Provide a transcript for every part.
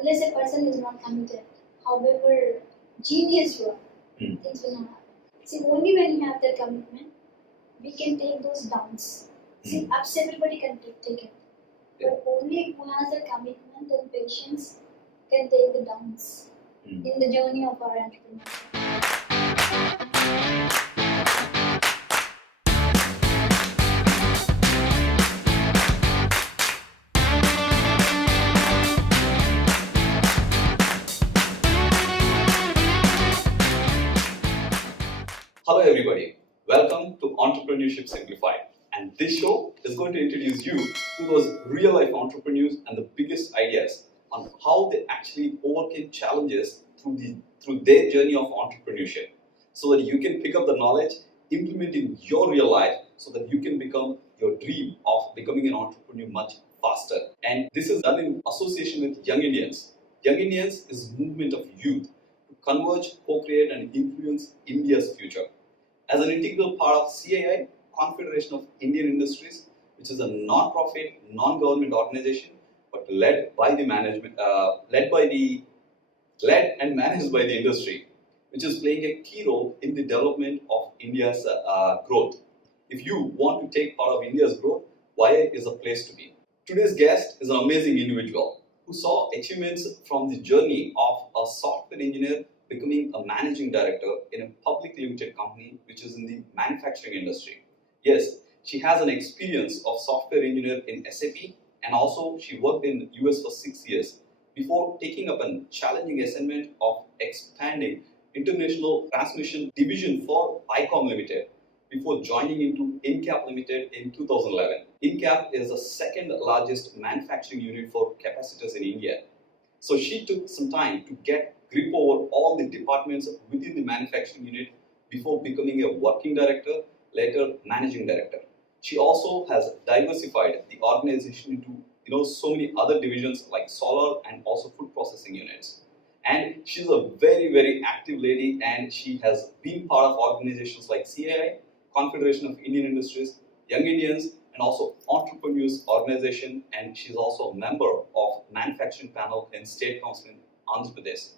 unless a person is not committed, however genius you are, things will not happen. See, only when you have that commitment, we can take those downs. See, ups everybody can take it. But only who has the commitment and patience can take the downs in the journey of our entrepreneurship. Hello everybody, welcome to Entrepreneurship Simplified, and this show is going to introduce you to those real life entrepreneurs and the biggest ideas on how they actually overcame challenges through their journey of entrepreneurship, so that you can pick up the knowledge, implement in your real life, so that you can become your dream of becoming an entrepreneur much faster. And this is done in association with Young Indians. Young Indians is a movement of youth to converge, co-create and influence India's future. As an integral part of CII, Confederation of Indian Industries, which is a non-profit, non-government organization, but led and managed by the industry, which is playing a key role in the development of India's growth. If you want to take part of India's growth, YI is a place to be. Today's guest is an amazing individual who saw achievements from the journey of a software engineer becoming a managing director in a publicly limited company which is in the manufacturing industry. Yes, she has an experience of software engineer in SAP, and also she worked in the US for 6 years before taking up a challenging assignment of expanding international transmission division for ICOM Limited before joining into INCAP Ltd in 2011. INCAP is the second largest manufacturing unit for capacitors in India. So she took some time to get grip over all the departments within the manufacturing unit before becoming a working director, later managing director. She also has diversified the organization into so many other divisions like solar and also food processing units. And she's a very, very active lady, and she has been part of organizations like CII, Confederation of Indian Industries, Young Indians, and also Entrepreneurs Organization, and she's also a member of Manufacturing Panel in State Council in Andhra Pradesh.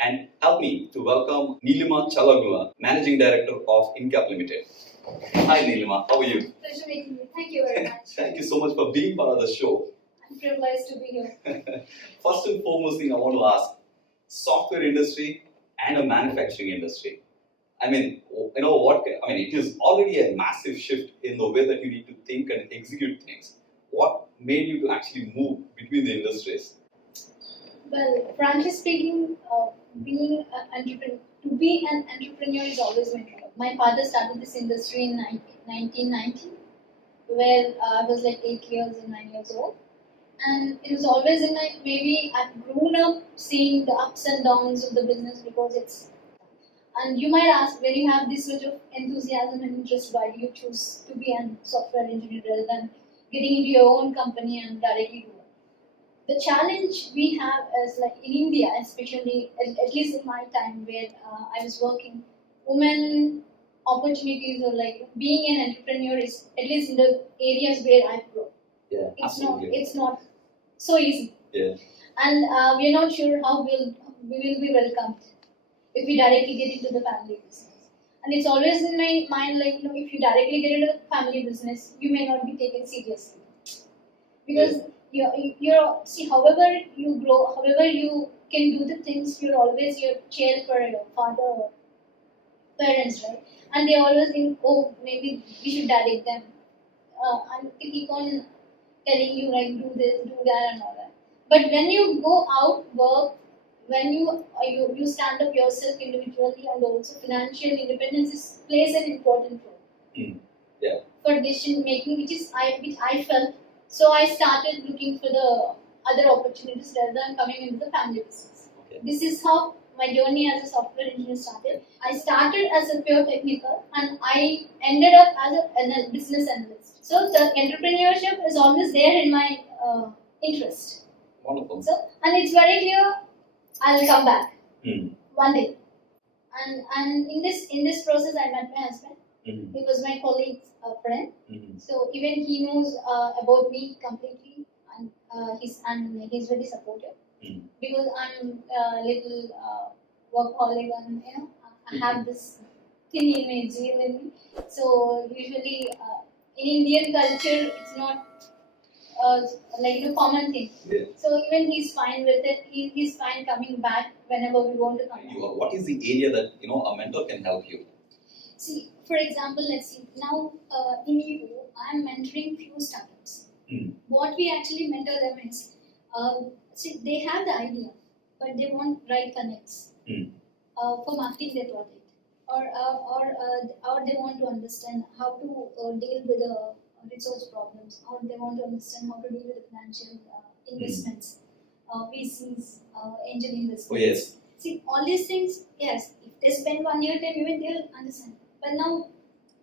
And help me to welcome Neelima Challagulla, Managing Director of INCAP Ltd. Hi Neelima, how are you? Pleasure meeting you. Thank you very much. Thank you so much for being part of the show. I'm privileged to be here. First and foremost thing I want to ask, software industry and a manufacturing industry. I mean, it is already a massive shift in the way that you need to think and execute things. What made you to actually move between the industries? Well, frankly speaking, to be an entrepreneur is always my dream. My father started this industry in 1990, where I was like 8 years and 9 years old. And it was always in my, maybe I've grown up seeing the ups and downs of the business because it's, and you might ask, when you have this much of enthusiasm and interest, why do you choose to be a software engineer rather than getting into your own company and directly do it? The challenge we have is like in India, especially, at least in my time where I was working, women opportunities or like being an entrepreneur is, at least in the areas where I've grown. Yeah, it's not so easy. Yeah. And we're not sure how we will be welcomed if we directly get into the family business. And it's always in my mind, like, if you directly get into the family business, you may not be taken seriously. Because see, however you grow, however you can do the things, you're always your child for your father or parents, right? And they always think, oh, maybe we should direct them. And they keep on telling you, like, do this, do that, and all that. But when you go out, work, when you stand up yourself individually, and also financial independence plays an important role for decision making, which I felt. So I started looking for the other opportunities rather than coming into the family business. Okay. This is how my journey as a software engineer started. I started as a pure technical, and I ended up as a business analyst. So the entrepreneurship is always there in my interest. Wonderful. So, and it's very clear, I'll come back one day. And in this process, I met my husband. He was my colleague's friend. So even he knows about me completely, and he's very supportive. because I'm a little workaholic and I have this thin image really. So usually in Indian culture it's not common thing. Yeah. So even he's fine with it. He's fine coming back whenever we want to come back. What is the area that a mentor can help you? See, for example, let's see. Now in EU, I'm mentoring few startups. What we actually mentor them is, see, they have the idea, but they want right connects for marketing their product, or they want to understand how to deal with the resource problems, or they want to understand how to deal with the financial investments, VCs, angel investments. Oh yes. See, all these things, yes, if they spend 1 year, 10 even they'll understand. But now,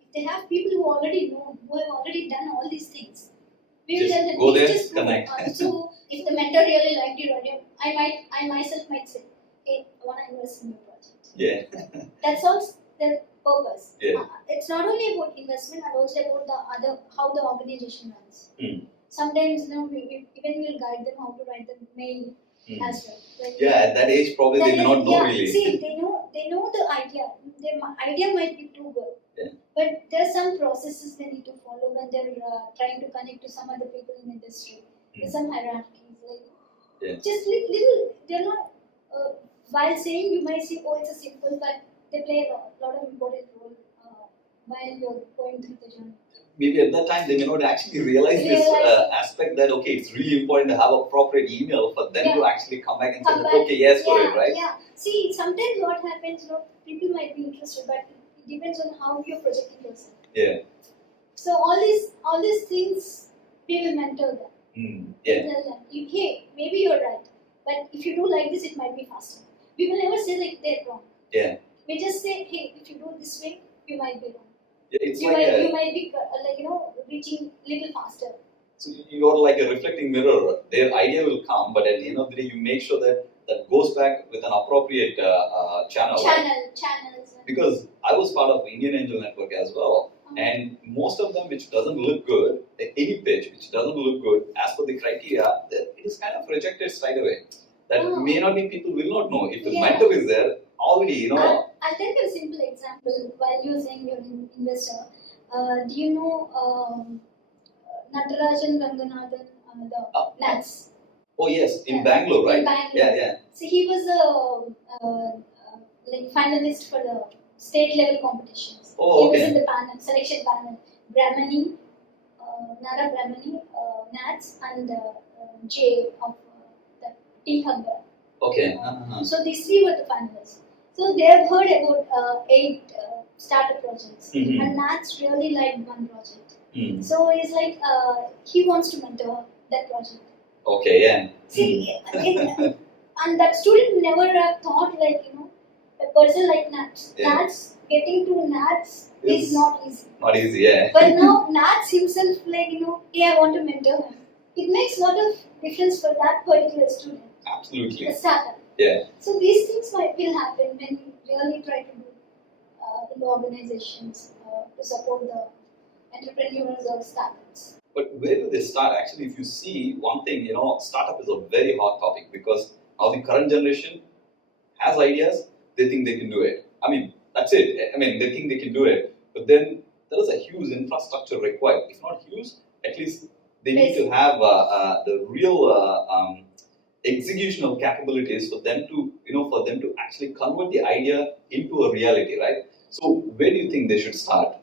if they have people who already know, who have already done all these things, we will Just tell them, go there, just connect. So, if the mentor really liked your idea, I myself might say, hey, I want to invest in your project. Yeah. That solves the purpose. Yeah. It's not only about investment, but also about how the organization runs. Sometimes, we even will guide them how to write the mail as well. At that age, probably they may not know really. See, they know the idea. Their idea might be too good. Yeah. But there's some processes they need to follow when they're trying to connect to some other people in the industry. There's some hierarchies, just little. They're not. While saying, you might say, oh, it's a simple, but they play a lot of important role while you're going through the journey. Maybe at that time they may not actually realize this aspect that it's really important to have a appropriate email for them to actually come back and say that, okay, yes for it, right? Yeah. See, sometimes what happens, people might be interested, but it depends on how you're projecting yourself. Yeah. So all these things, we will mentor them. Yeah. Tell them, hey, maybe you're right, but if you do like this, it might be faster. We will never say like they're wrong. Yeah. We just say, hey, if you do it this way, you might be wrong. Yeah, it's you might be reaching a little faster. So you're like a reflecting mirror. Their idea will come, but at the end of the day, you make sure that goes back with an appropriate channel. Channels. Because I was part of Indian Angel Network as well, and most of them which doesn't look good, any pitch which doesn't look good as per the criteria, it is kind of rejected straight away. That may not be, people will not know. If the mentor is there, already, I'll tell you a simple example while you're saying you're an investor. Do you know Natarajan Ranganathan, the Nats? Oh yes, in Bangalore, right? In Bangalore. Yeah. So he was a finalist for the state level competitions. Oh, okay. He was in the selection panel. Brahmani, Nara Brahmani, Nats, and Jay of the T Hubber. Okay. So these three were the finalists. So they have heard about 8 startup projects, and Nats really liked one project. So he's like, he wants to mentor that project. Okay, yeah. See, and that student never have thought a person like Nats. Nats, getting to Nats is not easy. Not easy, yeah. But now Nats himself, hey, I want to mentor him. It makes a lot of difference for that particular student. Absolutely. The startup. Yeah. So these things will happen when we really try to do in the organizations to support the entrepreneurs or startups. But where do they start? Actually, if you see one thing, startup is a very hot topic because now the current generation has ideas, they think they can do it. I mean, that's it. I mean, they think they can do it. But then there is a huge infrastructure required. If not huge, at least they need to have the real executional capabilities for them to actually convert the idea into a reality, right? So where do you think they should start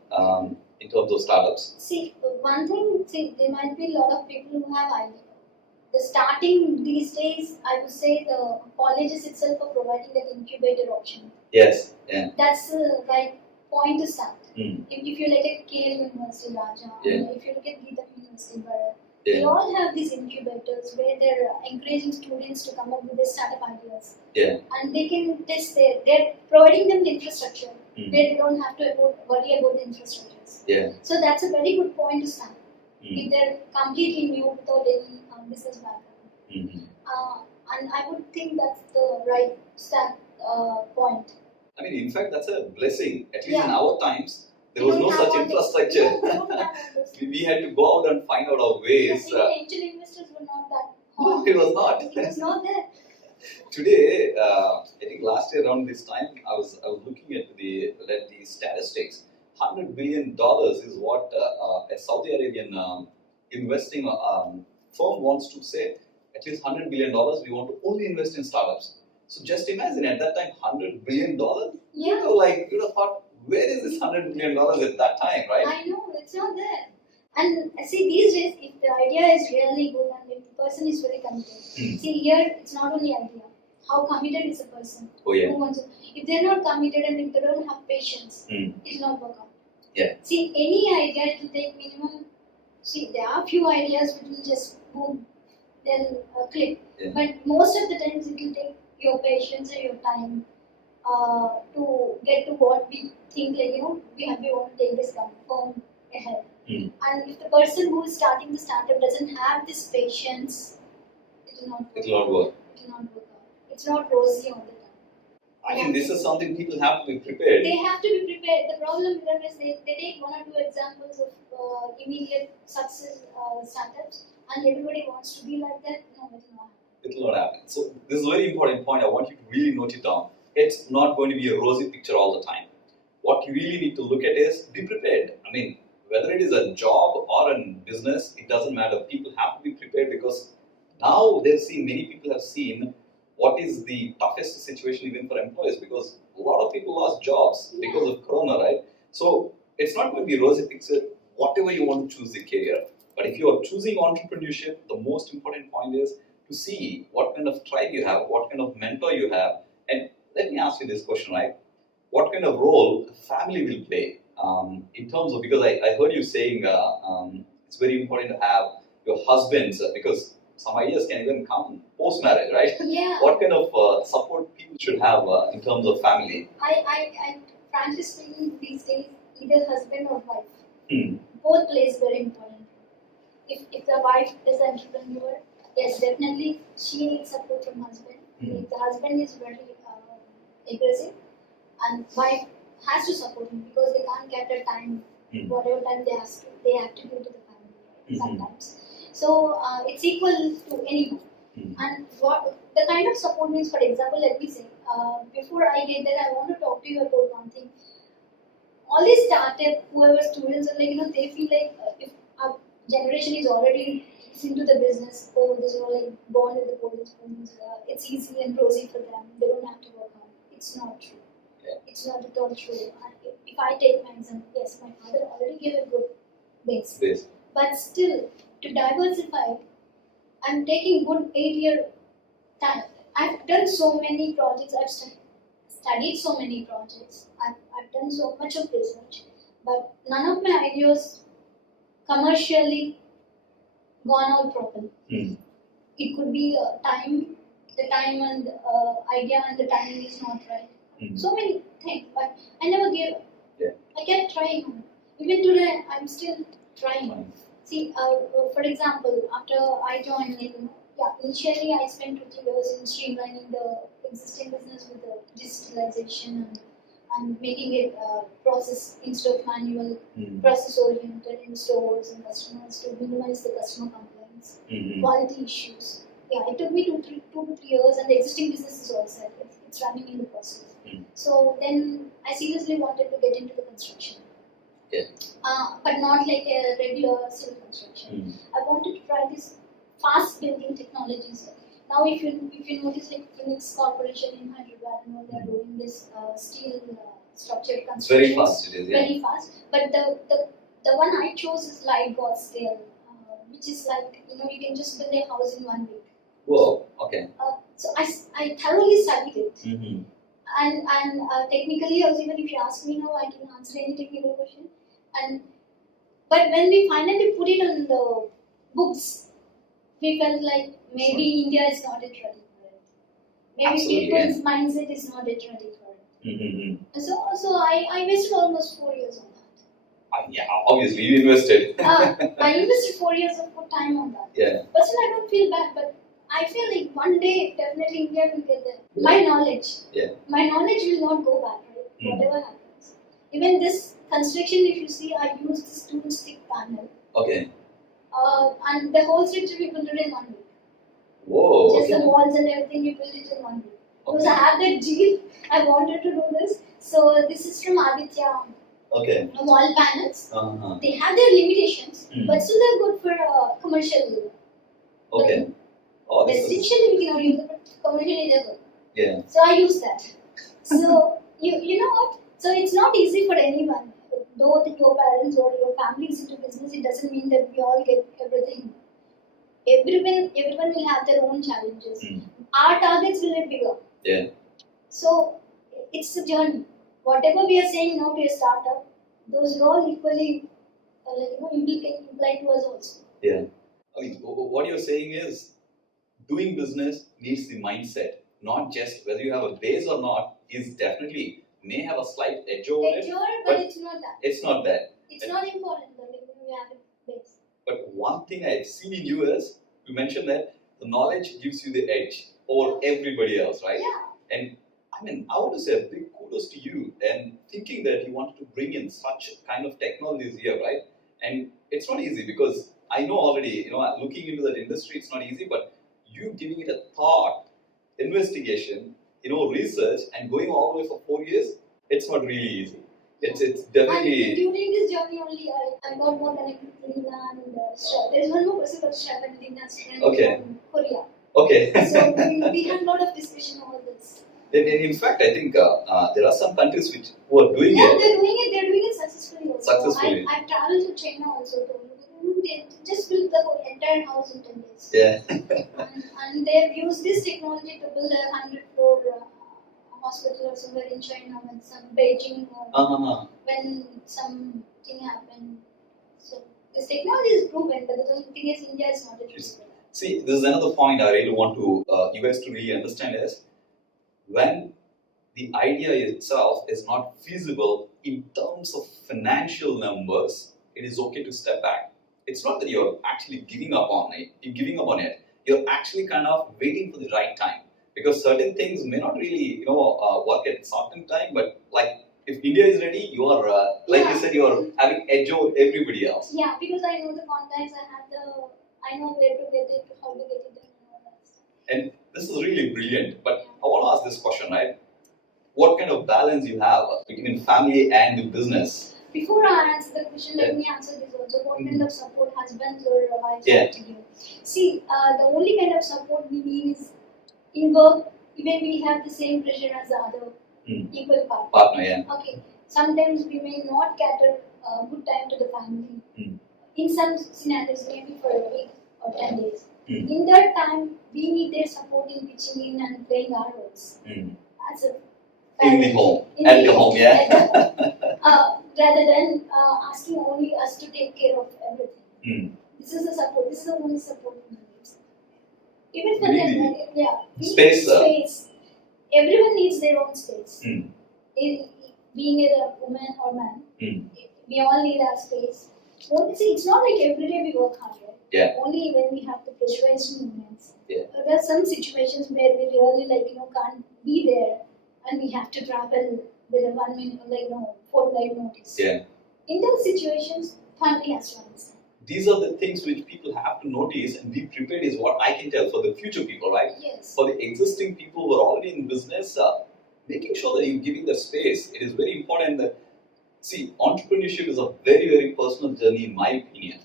in terms of startups? See, one thing, there might be a lot of people who have ideas. The starting these days, I would say the colleges itself are providing that incubator option. Yes, yeah. That's the right point to start. If you look at KL University, Raja, if you look at Geetham University, Bharat, Yeah. They all have these incubators where they're encouraging students to come up with their startup ideas. Yeah. And they can test they're providing them the infrastructure where they don't have to worry about the infrastructures. Yeah. So that's a very good point to start. If they're completely new without any business background. And I would think that's the right start point. I mean, in fact, that's a blessing. At least in our times, there was We no don't have such all infrastructure. We don't have all this. We had to go out and find out our ways. Even angel investors were not that No, it was not. It was not there. Today, I think last year around this time, I was looking at the statistics. $100 billion is what a Saudi Arabian investing firm wants to say. At least $100 billion, we want to only invest in startups. So just imagine at that time, $100 billion. Yeah. You'd have thought, where is this $100 billion at that time, right? I know, it's not there. And see, these days, if the idea is really good and if the person is very committed, see, here it's not only idea. How committed is a person? Oh, yeah. Who wants to, if they're not committed and if they don't have patience, it will not work out. Yeah. See, any idea, it will take minimum. See, there are few ideas which will just boom, then click. Yeah. But most of the times, it will take your patience and your time to get to what we think, like, we want to take this firm ahead. And if the person who is starting the startup doesn't have this patience, it will not work. It will not work. It will not work out. It's not rosy all the time. I mean, this is something people have to be prepared. They have to be prepared. The problem with them is they take one or two examples of immediate success startups, and everybody wants to be like that. No, it will not happen. It will not happen. So this is a very important point. I want you to really note it down. It's not going to be a rosy picture all the time. What you really need to look at is be prepared. I mean, whether it is a job or a business, it doesn't matter. People have to be prepared because now many people have seen what is the toughest situation even for employees, because a lot of people lost jobs because of Corona, right? So it's not going to be rosy picture whatever you want to choose the career. But if you are choosing entrepreneurship, the most important point is to see what kind of tribe you have, what kind of mentor you have. And let me ask you this question, right? What kind of role family will play in terms of, because I heard you saying it's very important to have your husbands, because some ideas can even come post-marriage, right? Yeah. What kind of support people should have in terms of family? I frankly speaking, these days, either husband or wife, both plays very important. If the wife is an entrepreneur, yes, definitely she needs support from husband. If the husband is very aggressive, and wife has to support him because they can't get the time, whatever time they have to give to the family sometimes. So it's equal to anyone. And what the kind of support means, for example, let me say, before I get there, I want to talk to you about one thing. All these startup, whoever students are like, they feel like if our generation is already into the business, this is like born with the golden spoons, it's easy and rosy for them, they don't have to work hard. It's not true. Yeah. It's not at all true. If I take my example, yes, my father already gave a good base. But still, to diversify, I'm taking good 8-year time. I've done so many projects, I've studied so many projects, I've done so much of research, but none of my ideas commercially gone out properly. It could be the time and idea and the timing is not right. So many things, but I never gave up. Yeah. I kept trying. Even today, I'm still trying. See, for example, after I joined, initially I spent 2-3 years in streamlining the existing business with the digitalization and making it process instead of manual, process oriented in stores and customers to minimize the customer complaints, quality issues. Yeah, it took me 2 to 3 years, and the existing business is all set. It's running in the process. So then I seriously wanted to get into the construction. Yeah. But not like a regular civil construction. I wanted to try this fast building technologies. Now, if you notice, like Phoenix Corporation in Hyderabad, they are doing this steel structured construction. Very fast it is, yeah. Very fast. But the one I chose is light gauze steel, which is like you can just build a house in 1 week. Whoa. Okay. So I thoroughly studied it. And technically, also, even if you ask me now, I can answer any technical question. But when we finally put it on the books, we felt like maybe India is not yet ready for it. Maybe people's mindset is not yet ready for it. So I wasted almost 4 years on that. Yeah, obviously you invested. I invested 4 years of good time on that. Yeah. But still, I don't feel bad. But I feel like one day definitely India will get there. My knowledge will not go back, right? Whatever happens. Even this construction, if you see, I use this 2-stick panel. Okay. And the whole structure we built it in 1 week. Whoa. Just Okay. the walls and everything, we built it in one day. Because I have that gene, I wanted to do this. So this is from Aditya. Okay. Wall panels. Uh-huh. They have their limitations, Hmm. but still they're good for commercial. Okay. Oh, this is. Residentially we cannot use it, but commercially they're good. Yeah. So I use that. So you know what? So it's not easy for anyone. Though your parents or your family is into business, it doesn't mean that we all get everything. Everyone will have their own challenges. Hmm. Our targets will be bigger. Yeah. So it's a journey. Whatever we are saying now to a startup, those are all equally imply to us also. Yeah. I mean, what you're saying is doing business needs the mindset, not just whether you have a base or not, is definitely may have a slight edge over it. But it's not that. It's not that. It's not important that we have a base. But one thing I've seen in you is, you mentioned that the knowledge gives you the edge over everybody else, right? Yeah. And I mean, I want to say a big kudos to you and thinking that you wanted to bring in such kind of technologies here, right? And it's not easy because I know already, looking into that industry, it's not easy, but you giving it a thought, investigation, research, and going all the way for 4 years, it's not really easy. It's definitely. And during this journey only, I got more connected with Lina and Shrev. There is one more person called Shrev and Lina's friend from Korea. Okay. So we had a lot of discussion over this. In fact, I think there are some countries who are doing it. Yeah, they're doing it. They're doing it successfully. Also. Successfully. I traveled to China also. They just built the entire house in 10 days. Yeah. and they've used this technology to build a 100-floor hospital or somewhere in China when some Beijing when something happened. So this technology is proven, but the only thing is India is not interested. See, this is another point I really want to you guys to really understand is when the idea itself is not feasible in terms of financial numbers, it is okay to step back. It's not that you're actually giving up on it. You're actually kind of waiting for the right time. Because certain things may not really, work at certain time, but like if India is ready, you are, you said, you are having edge over everybody else. Yeah, because I know the contacts, I know where to get it, how to get it done and all that. And this is really brilliant. But I want to ask this question, right? What kind of balance you have between family and the business? Before I answer the question, let me answer this also. What kind of support husbands or wives have to give? See, the only kind of support we need is in work, even we have the same pressure as the other equal partner. Yeah. Okay. Sometimes we may not cater good time to the family. In some scenarios, maybe for a week or 10 days. In that time, we need their support in pitching in and playing our roles. As a in the home, at the home, yeah. Rather than asking only us to take care of everything. This is the support. This is the only support we need. Even for them, space. Space. Everyone needs their own space. Being a woman or man, we all need our space. It's not like every day we work hard. Right? Yeah. Only when we have the pressurized moments. Yeah. There are some situations where we really can't be there, and we have to travel with a 1 minute, fortnight notice. Yeah. In those situations, family has to understand. These are the things which people have to notice and be prepared is what I can tell for the future people, right? Yes. For the existing people who are already in business, making sure that you're giving the space. It is very important that, see, entrepreneurship is a very, very personal journey in my opinion.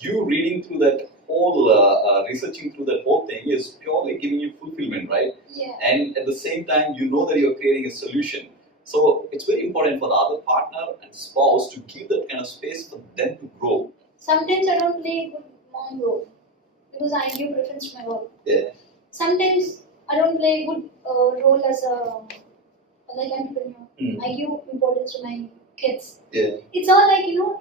You reading through that whole, researching through that whole thing is purely giving you fulfillment, right? Yeah. And at the same time, you know that you're creating a solution. So it's very important for the other partner and spouse to give that kind of space for them to grow. Sometimes I don't play a good mom role because I give preference to my work. Yeah. Sometimes I don't play a good role as a entrepreneur. I give importance to my kids. Yeah. It's all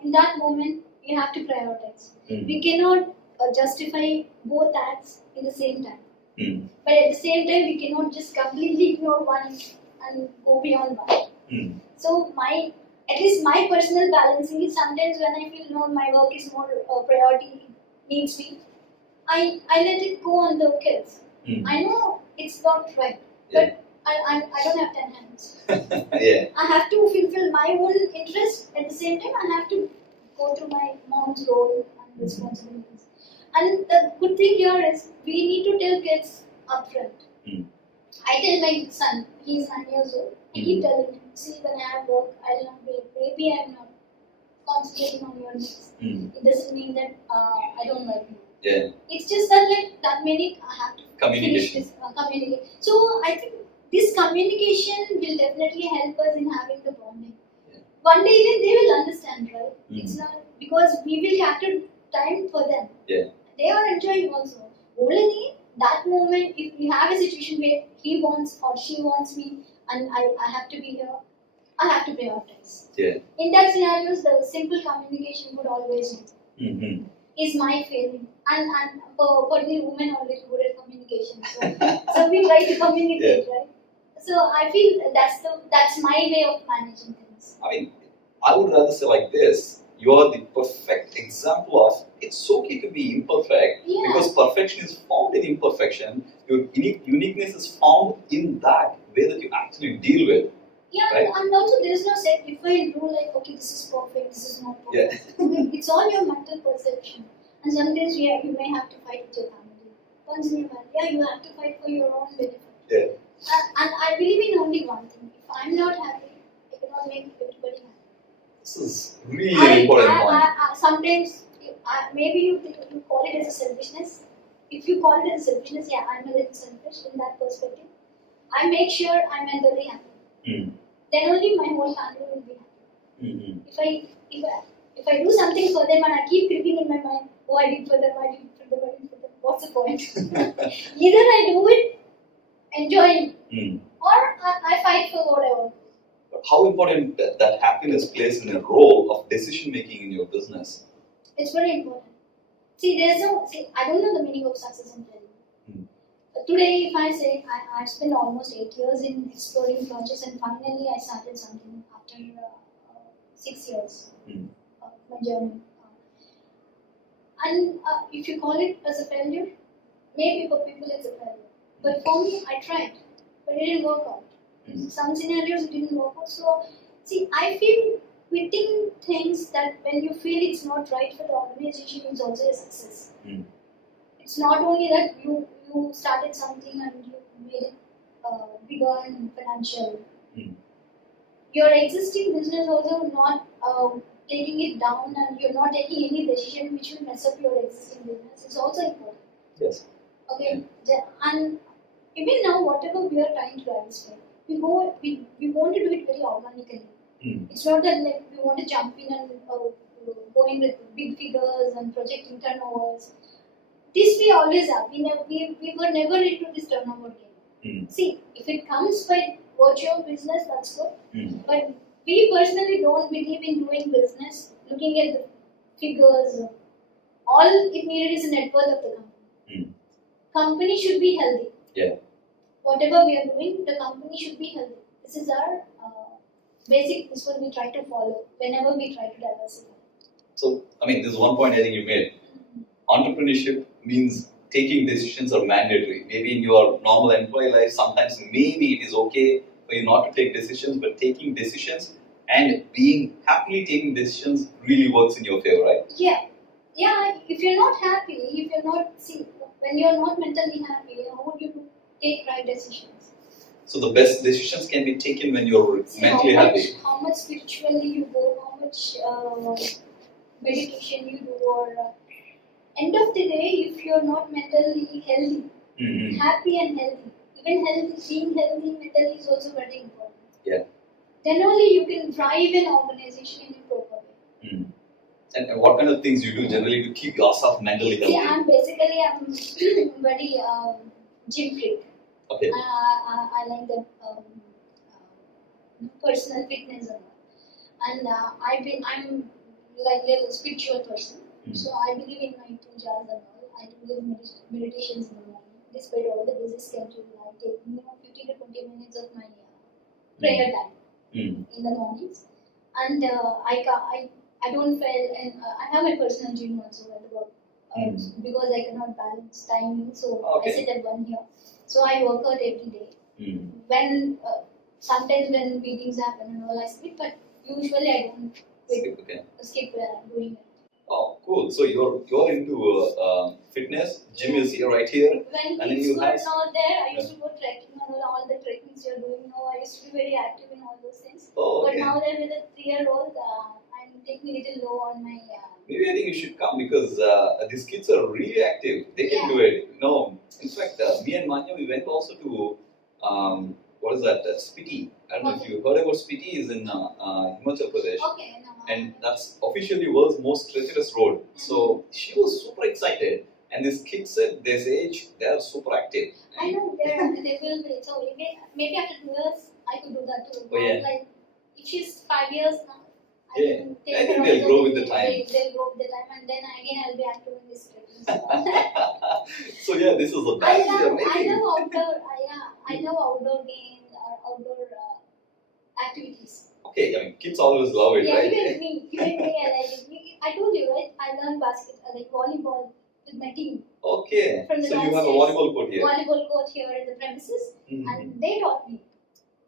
in that moment you have to prioritize. We cannot justify both acts in the same time. But at the same time, we cannot just completely ignore one and go beyond one. So at least my personal balancing is sometimes when I feel my work is more priority needs me, I let it go on the kids. I know it's not right, but I don't have 10 hands. Yeah. I have to fulfill my own interest at the same time. I have to go through my mom's role and responsibilities. And the good thing here is we need to tell kids upfront. Mm. I tell my son, he's 9 years old, I keep telling him, see, when I have work, I'll not be, maybe I'm not concentrating on your needs. It doesn't mean that I don't love you. Yeah. It's just that like that minute I have to finish this communicate. So I think this communication will definitely help us in having the bonding. Yeah. One day even they will understand, right? It's not because we will capture time for them. Yeah. They are enjoying also. Only that moment, if we have a situation where he wants or she wants me and I have to be here, I have to prioritize. Yeah. In that scenarios, the simple communication would always win. Is my feeling. And for the women always good at communication. So we try to communicate, right? So I feel that's my way of managing things. I mean, I would rather say like this. You are the perfect example of it's okay to be imperfect because perfection is found in imperfection. Your uniqueness is found in that way that you actually deal with. Yeah, right? and also there is no set defined rule like, okay, this is perfect, this is not perfect. Yeah. It's all your mental perception. And sometimes you may have to fight with your family. Once in a while, you have to fight for your own benefit. Yeah. And I believe in only one thing. If I'm not happy, I cannot make everybody happy. This is really an important point. Sometimes, maybe you call it as a selfishness. If you call it as selfishness, yeah, I'm a little selfish in that perspective. I make sure I'm mentally happy. Then only my whole family will be happy. If I do something for them and I keep creeping in my mind, oh, I did for them, what's the point? Either I do it, enjoy it, or I fight for what I want. But how important that happiness plays in a role of decision making in your business? It's very important. I don't know the meaning of success and failure. Today, if I say I've spent almost 8 years in exploring projects and finally I started something after 6 years of my journey. And if you call it as a failure, maybe for people it's a failure. But for me, I tried, but it didn't work out. Some scenarios it didn't work out. So, I feel quitting things that when you feel it's not right for the organization is also a success. It's not only that you started something and you made it bigger and financial. Your existing business also not taking it down and you're not taking any decision which will mess up your existing business is also important. Yes. Okay. And even now, whatever we are trying to diversify, we want to do it very organically. It's not that like we want to jump in and go in with big figures and projecting turnovers. This we always have. We were never into this turnover game. See, if it comes by virtue of business, that's good. But we personally don't believe in doing business looking at the figures. All it needed is a net worth of the company. Company should be healthy. Yeah. Whatever we are doing, the company should be healthy. This is our basic principle we try to follow whenever we try to diversify. So, I mean, this is one point I think you made. Entrepreneurship means taking decisions are mandatory. Maybe in your normal employee life, sometimes maybe it is okay for you not to take decisions, but taking decisions and being happily taking decisions really works in your favor, right? Yeah. If you're not happy, when you're not mentally happy, how would you take right decisions? So the best decisions can be taken when you're mentally happy. How much spiritually you go, how much meditation you do, or end of the day, if you're not mentally healthy, happy and healthy, even being healthy mentally is also very important. Yeah. Then only you can drive an organization in a proper way. And what kind of things you do generally to keep yourself mentally healthy? Yeah, I'm very gym freak. Okay. I like the personal fitness and I'm like a spiritual person. So I believe in my pujas and all. I do the meditations in the morning. Despite all the busy schedule, I take 15 to 20 minutes of my prayer time in the mornings. And I don't fail, and I have my personal gym also at the work because I cannot balance timing. So I sit at one here. So I work out every day. When sometimes when meetings happen and all, I skip, but usually I don't skip doing it. Oh, cool. So you're into fitness. Gym is here, right here. When And then kids you were have not there, I used to go trekking and all the trekkings you're doing now. I used to be very active in all those things. Oh, But okay. now that with a 3-year-old, I'm taking a little low on my. Maybe I think you should come because these kids are really active. They can do it. No, in fact, me and Manya, we went also to what is that? Spiti. I don't know if you heard about Spiti. Is in Himachal Pradesh. Okay, no. And that's officially world's most treacherous road. So she was super excited. And these kids at this age, they are super active. I know they will be. So maybe after 2 years, I could do that too. Oh, yeah. Like if she's 5 years now, I Yeah. can take I her think also they'll grow with the they- time. They'll grow with the time, and then again I'll be active in this trekking. So yeah, this is the I balance you're love making. outdoor. I love outdoor games or outdoor activities. Okay, I mean, kids always love it, Yeah, right? even me, I like it. I told you, right? I learned like volleyball with my team. Okay, From the so you have a downstairs. volleyball court here. Volleyball court here in the premises, and they taught me.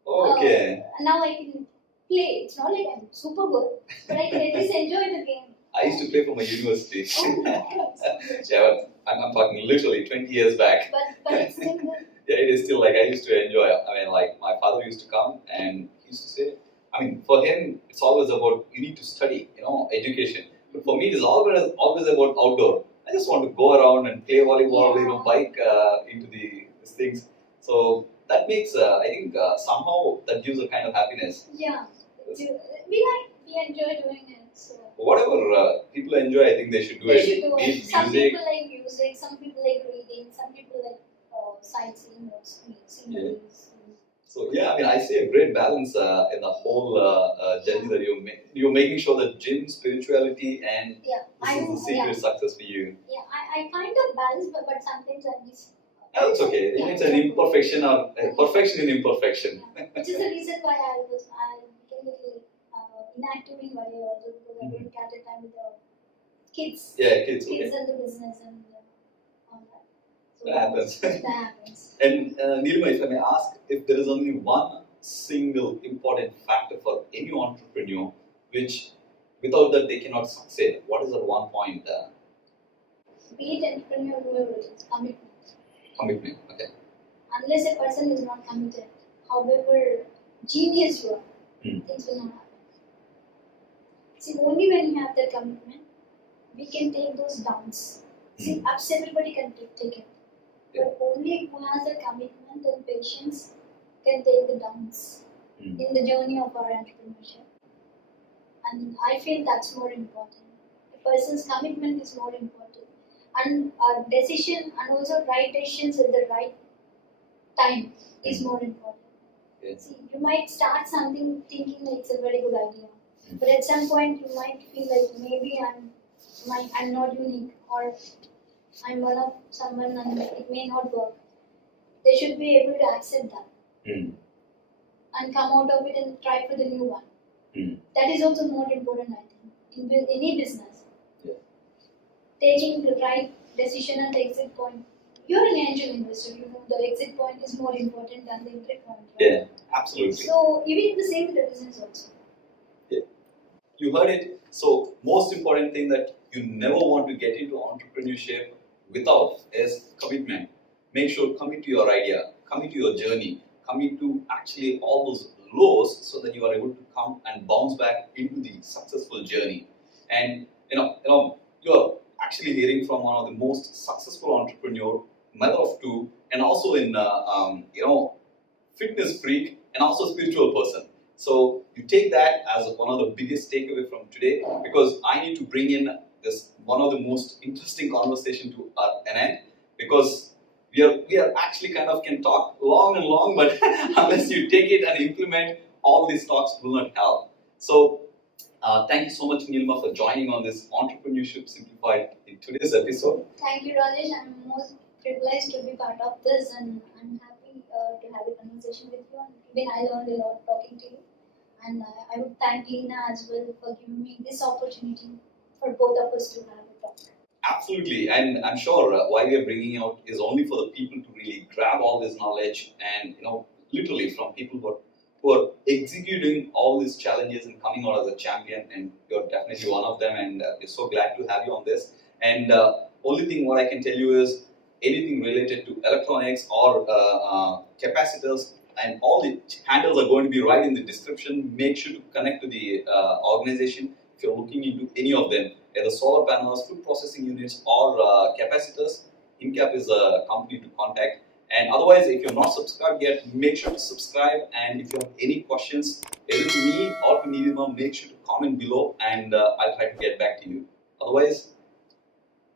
Okay. Now I can play. It's not like I'm super good, but I can at least enjoy the game. I used to play for my university. Oh, nice. Yeah, but I'm talking literally 20 years back. But it's still good. Yeah, it is still like I used to enjoy. I mean, like my father used to come and he used to say, I mean, for him, it's always about you need to study, education. But for me, it is always about outdoor. I just want to go around and play volleyball, Yeah. bike into these things. So that makes, I think, somehow that gives a kind of happiness. Yeah, we enjoy doing it. So. Whatever people enjoy, I think they should do They it. should do Be it. it Some music. people like music, some people like reading, some people like sightseeing or sceneries. So yeah, I mean, I see a great balance in the whole journey that you're making sure that gym, spirituality, and this is the secret success for you. Yeah, I kind of balance, but sometimes I miss. Oh, it's okay. Yeah. It's an imperfection or perfection in imperfection. Yeah. Which is the reason why I became a little inactive in YA also because I didn't catch time with the kids. Yeah, kids. Kids Okay. and the business and all that. So That happens. That happens. And Neelima, if I may ask, if there is only one single important factor for any entrepreneur, which without that they cannot succeed, what is that one point? Be it entrepreneur, whoever it is, commitment. Commitment. Okay. Unless a person is not committed, however genius you are, things will not happen. See, only when you have that commitment, we can take those downs. See, ups everybody can take it. But only who has the commitment and patience can take the downs in the journey of our entrepreneurship. And I feel that's more important. A person's commitment is more important. And decision and also right decisions at the right time is more important. Yes. See, you might start something thinking that it's a very good idea. But at some point you might feel like maybe I'm not unique or I'm one of someone and it may not work. They should be able to accept that and come out of it and try for the new one. That is also more important, I think, in any business. Yeah. Taking the right decision at the exit point. You're an angel investor, you know the exit point is more important than the entry point. Right? Yeah, absolutely. So even the same with the business also. Yeah. You heard it. So most important thing that you never want to get into entrepreneurship without is commitment. Make sure commit to your idea, commit to your journey, commit to actually all those lows so that you are able to come and bounce back into the successful journey. And you're actually hearing from one of the most successful entrepreneur, mother of two, and also in fitness freak and also spiritual person. So you take that as one of the biggest takeaway from today, because I need to bring in this one of the most interesting conversation to an end, because we are actually kind of can talk long and long, but unless you take it and implement, all these talks will not help. So thank you so much, Neelima, for joining on this Entrepreneurship Simplified in today's episode. Thank you, Rajesh. I'm most privileged to be part of this, and I'm happy to have a conversation with you. And even I learned a lot talking to you. And I would thank Lina as well for giving me this opportunity for both of us to have a talk. Absolutely, and I'm sure why we are bringing out is only for the people to really grab all this knowledge, and literally from people who who are executing all these challenges and coming out as a champion, and you're definitely one of them, and we're so glad to have you on this. And only thing what I can tell you is anything related to electronics or capacitors, and all the handles are going to be right in the description. Make sure to connect to the organization if you're looking into any of them, either solar panels, food processing units, or capacitors. INCAP is a company to contact. And otherwise, if you're not subscribed yet, make sure to subscribe. And if you have any questions, either to me or to Neelima, make sure to comment below, and I'll try to get back to you. Otherwise,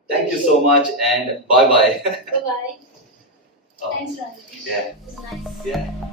thank you so much, and bye bye. Bye bye. Thanks, Rajesh. Yeah. It was nice. Yeah.